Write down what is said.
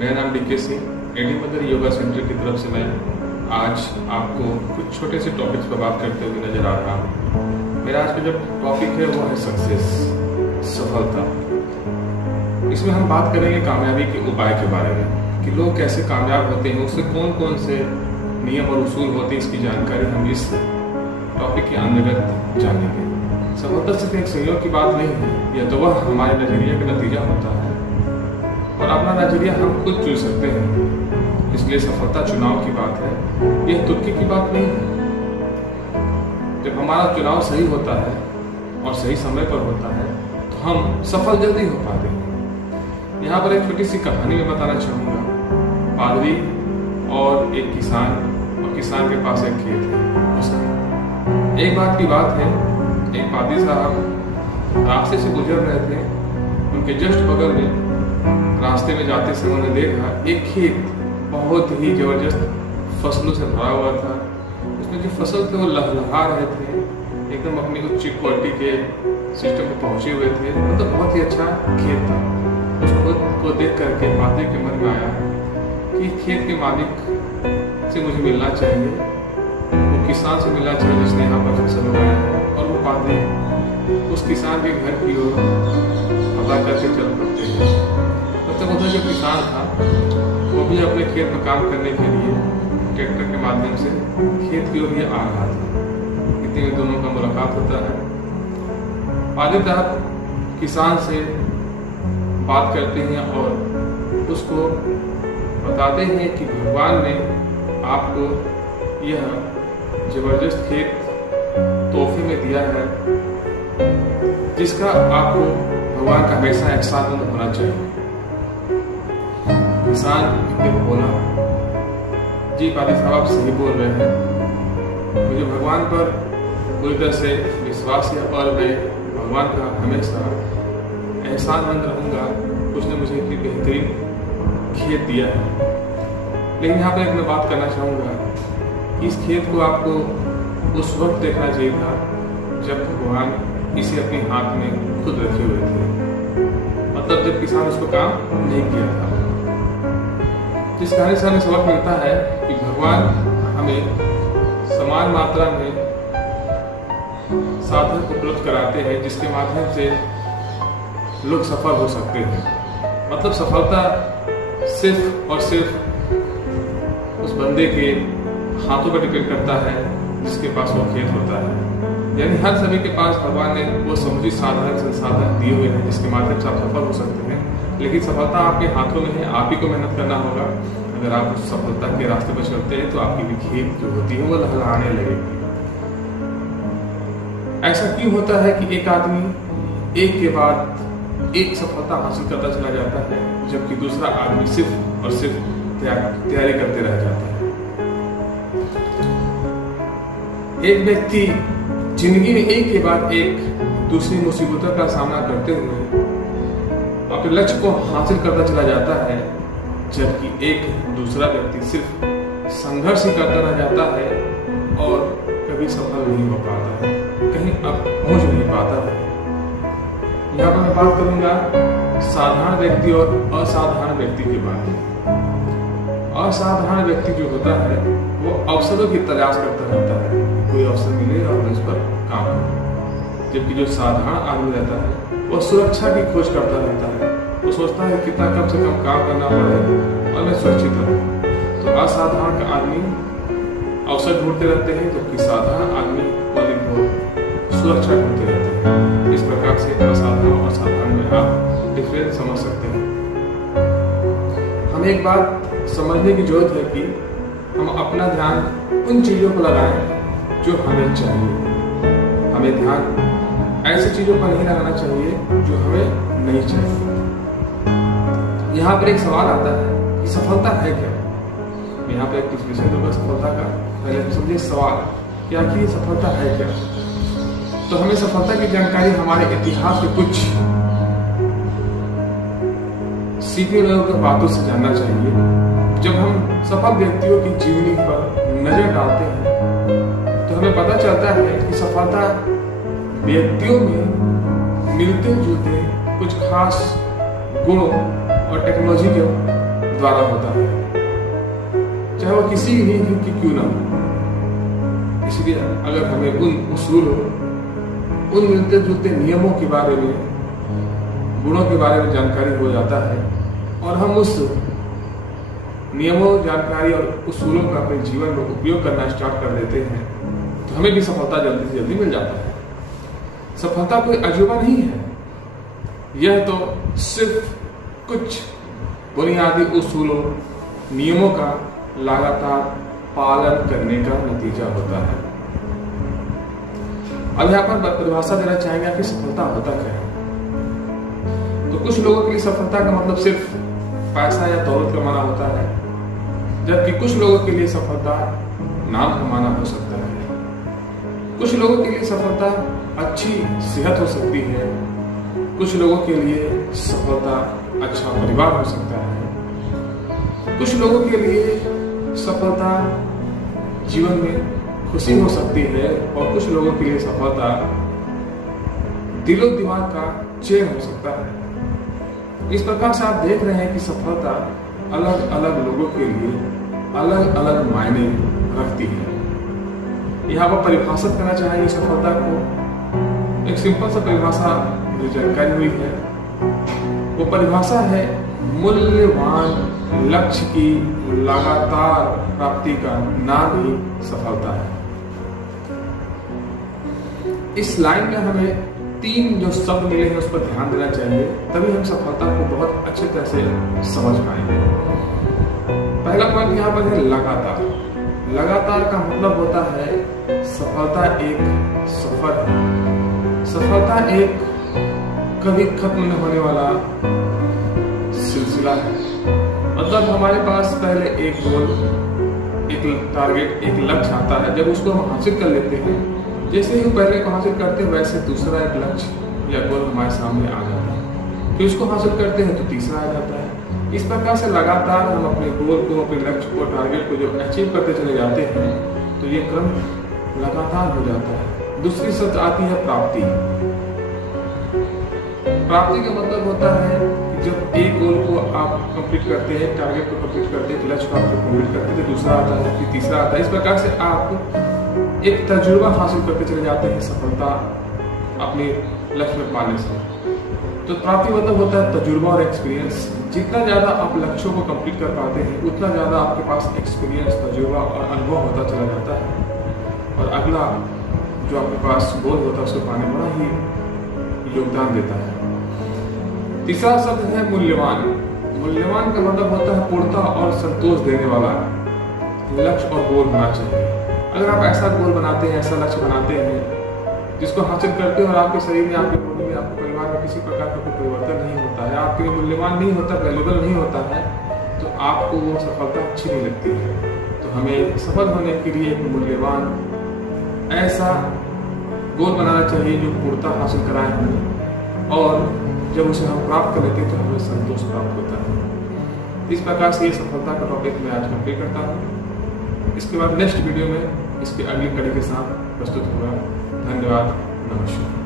मेरा नाम DK Singh AD Mother Yoga Centre की तरफ से मैं आज आपको कुछ छोटे से टॉपिक्स पर बात करते हुए नजर आ रहा हूँ। मेरा आज का जो टॉपिक है वो है सक्सेस, सफलता। इसमें हम बात करेंगे कामयाबी के उपाय के बारे में कि लोग कैसे कामयाब होते हैं, उससे कौन कौन से नियम और उसूल होते हैं, इसकी जानकारी हम इस टॉपिक के अंतर्गत जानेंगे। सफलता सिर्फ एक संयोग की बात नहीं है, यह तो वह हमारे नजरिए का नतीजा होता है और अपना नजरिया हम खुद चुन सकते हैं। इसलिए सफलता चुनाव की बात है, यह तुर्की की बात नहीं है। जब हमारा चुनाव सही होता है और सही समय पर होता है तो हम सफल जल्दी हो पाते हैं। यहाँ पर एक छोटी सी कहानी मैं बताना चाहूँगा। पादरी और एक किसान, और किसान के पास एक खेत है। उसकी एक बात की बात है, एक पादरी साहब रास्ते से गुजर रहे थे। उनके जस्ट बगल में रास्ते में जाते समय उन्होंने देखा एक खेत बहुत ही जबरदस्त फसलों से भरा हुआ था। उसमें जो फसल थे वो लहलहा रहे थे, एकदम अपनी उच्च क्वालिटी के सिस्टम में पहुंचे हुए थे। मतलब बहुत ही अच्छा खेत था। उसको देख करके पादरी के मन में आया कि खेत के मालिक से मुझे मिलना चाहिए, वो किसान से मिलना चाहिए जिसने यहाँ पर फसल उगाया है। और वो पादरी उस किसान के घर की ओर पता करके चल पड़ते हैं। तब तक उधर जो किसान था वो भी अपने खेत में काम करने के लिए ट्रैक्टर के माध्यम से खेत की ओर ही आ रहा था। इतने में दोनों का मुलाकात होता है। पादरी साहब किसान से बात करते हैं और उसको बताते हैं कि भगवान ने आपको यह जबरदस्त खेत तोहफे में दिया है, जिसका आपको भगवान का हमेशा एहसानमंद होना चाहिए। किसान एकदम बोला, जी पादरी साहब आप सही बोल रहे हैं, मुझे भगवान पर पूरी तरह से विश्वास है और मैं भगवान का हमेशा एहसानमंद रहूँगा, उसने मुझे इतनी बेहतरीन खेत दिया है। लेकिन यहाँ पर एक मैं बात करना चाहूँगा कि इस खेत को आपको उस वक्त देखना चाहिए था जब भगवान इसे अपने हाथ में खुद रखे हुए थे, मतलब जब किसान उसको काम नहीं किया था। जिस कहानी से हमें सबक मिलता है कि भगवान हमें समान मात्रा में साधन उपलब्ध कराते हैं जिसके माध्यम से लोग सफल हो सकते हैं। मतलब सफलता सिर्फ और सिर्फ उस बंदे के हाथों पर डिपेंड करता है जिसके पास वो खेत होता है। यानी हर सभी के पास भगवान ने वो समुचित साधन संसाधन दिए हुए हैं जिसके माध्यम से आप सफल हो सकते हैं। लेकिन सफलता आपके हाथों में है, आप ही को मेहनत करना होगा। अगर आप उस सफलता के रास्ते पर चलते हैं तो आपकी भी खेत जो होती है वो लहलहाने लगेगी। ऐसा क्यों होता है कि एक आदमी एक के बाद एक सफलता हासिल करता चला जाता है जबकि दूसरा आदमी सिर्फ और सिर्फ तैयारी करते रह जाता है। एक व्यक्ति जिंदगी में एक के बाद एक दूसरी मुसीबतों का सामना करते हुए अपने लक्ष्य को हासिल करता चला जाता है, जबकि एक दूसरा व्यक्ति सिर्फ संघर्ष ही करता रह जाता है और कभी सफल नहीं हो पाता है, कहीं अब पहुंच नहीं पाता है। यहाँ पर मैं बात करूंगा साधारण व्यक्ति और असाधारण व्यक्ति के बारे में। असाधारण व्यक्ति जो होता है वो अवसरों की तलाश करता रहता है, कोई अवसर मिले और मैं उस पर काम करूं। जबकि जो साधारण आदमी रहता है वो सुरक्षा की खोज करता रहता है। वो सोचता है कितना कम से कम काम करना पड़े और मैं सुरक्षित रहूं। तो असाधारण का आदमी अवसर ढूंढते रहते हैं, जबकि साधारण आदमी सुरक्षा ढूंढते रहते हैं। इस प्रकार से असाधारण और साधारण में आप डिफरेंस समझ सकते हैं। हमें एक बात समझने की जरूरत है कि हम अपना ध्यान उन चीजों पर लगाएं जो हमें चाहिए। हमें ध्यान ऐसी चीजों पर नहीं लगाना चाहिए जो हमें नहीं चाहिए। यहाँ पर एक सवाल आता है कि सफलता है क्या। यहाँ पर एक विषय दूंगा सफलता का। पहले समझिए सवाल कि आखिर सफलता है क्या। तो हमें सफलता की जानकारी हमारे इतिहास के कुछ सीखे हुए बातों से जानना चाहिए। जब हम सफल व्यक्तियों की जीवनी पर नजर डालते हैं तो हमें पता चलता है कि सफलता व्यक्तियों में मिलते जुलते कुछ खास गुणों और टेक्नोलॉजी के द्वारा होता है, चाहे वो किसी भी की क्यों ना हो। इसलिए अगर हमें उन उसूलों, उन मिलते जुलते नियमों के बारे में, गुणों के बारे में जानकारी हो जाता है और हम उस नियमों, जानकारी और उसूलों का अपने जीवन में उपयोग करना स्टार्ट कर देते हैं, तो हमें भी सफलता जल्दी से जल्दी मिल जाता है। सफलता कोई अजूबा नहीं है, यह तो सिर्फ कुछ बुनियादी उसूलों, नियमों का लगातार पालन करने का नतीजा होता है। अब यहाँ पर परिभाषा देना चाहेंगे कि सफलता होता क्या है। तो कुछ लोगों के लिए सफलता का मतलब सिर्फ पैसा या दौलत कमाना होता है, जबकि कुछ लोगों के लिए सफलता नाम कमाना हो सकता है। कुछ लोगों के लिए सफलता अच्छी सेहत हो सकती है, कुछ लोगों के लिए सफलता अच्छा परिवार हो सकता है, कुछ लोगों के लिए सफलता जीवन में खुशी हो सकती है और कुछ लोगों के लिए सफलता दिलो दिमाग का चैन हो सकता है। इस प्रकार से आप देख रहे हैं कि सफलता अलग अलग लोगों के लिए अलग अलग मायने रखती है। यहाँ पर परिभाषित करना चाहेंगे सफलता को, एक सिंपल सा परिभाषा जो जानकारी हुई है वो परिभाषा है मूल्यवान लक्ष्य की लगातार प्राप्ति का नाम ही सफलता है। इस लाइन में हमें 3 जो शब्द मिले हैं उस पर ध्यान देना चाहिए, तभी हम सफलता को बहुत अच्छी तरह से समझ पाएंगे। पहला पॉइंट यहाँ पर है लगातार। लगातार का मतलब होता है सफलता एक सफर है, सफलता एक कभी खत्म न होने वाला सिलसिला है। मतलब हमारे पास पहले एक गोल, एक टारगेट, एक लक्ष्य आता है। जब उसको हम हासिल कर लेते हैं, जैसे ही पहले को हासिल करते हैं वैसे दूसरा एक लक्ष्य या गोल हमारे सामने आ जाता है, फिर उसको हासिल करते हैं तो तीसरा आ जाता है। इस प्रकार से लगातार हम अपने गोल को, अपने लक्ष्य को, टारगेट को जो अचीव करते चले जाते हैं, तो ये क्रम लगातार हो जाता है। दूसरी शब्द आती है प्राप्ति। प्राप्ति का मतलब होता है जब एक गोल को आप कंप्लीट करते हैं, टारगेट को कंप्लीट करते हैं, लक्ष्य को आप कंप्लीट करते हैं, तो दूसरा आता है, फिर तीसरा आता है। इस प्रकार से आप एक तजुर्बा हासिल करते चले जाते हैं सफलता अपने लक्ष्य में पाने से। तो प्राप्ति मतलब होता है तजुर्बा और एक्सपीरियंस। जितना ज़्यादा आप लक्ष्यों को कंप्लीट कर पाते हैं, उतना ज़्यादा आपके पास एक्सपीरियंस, तजुर्बा और अनुभव होता चला जाता है और अगला जो आपके पास गोल होता है उसको पाने में बड़ा ही योगदान देता है। तीसरा शब्द है मूल्यवान। मूल्यवान का मतलब होता है पूर्णता और संतोष देने वाला लक्ष्य और गोल होना चाहिए। अगर आप ऐसा गोल बनाते हैं, ऐसा लक्ष्य बनाते हैं जिसको हासिल करते हैं और आपके शरीर में, आपके बॉडी में, आपके परिवार में किसी प्रकार का कोई परिवर्तन नहीं होता है, आपके लिए मूल्यवान नहीं होता, वैल्यूबल नहीं होता है, तो आपको वो सफलता अच्छी नहीं लगती है। तो हमें सफल होने के लिए एक मूल्यवान ऐसा गोल बनाना चाहिए जो पूर्णता हासिल कराए हमें, और जब उसे हम प्राप्त कर लेते हैं तो हमें संतोष प्राप्त होता है। इस प्रकार से ये सफलता का टॉपिक मैं आज कंप्लीट करता हूँ। इसके बाद नेक्स्ट वीडियो में इसकी अगली कड़ी के साथ प्रस्तुत होगा। धन्यवाद, नमस्कार।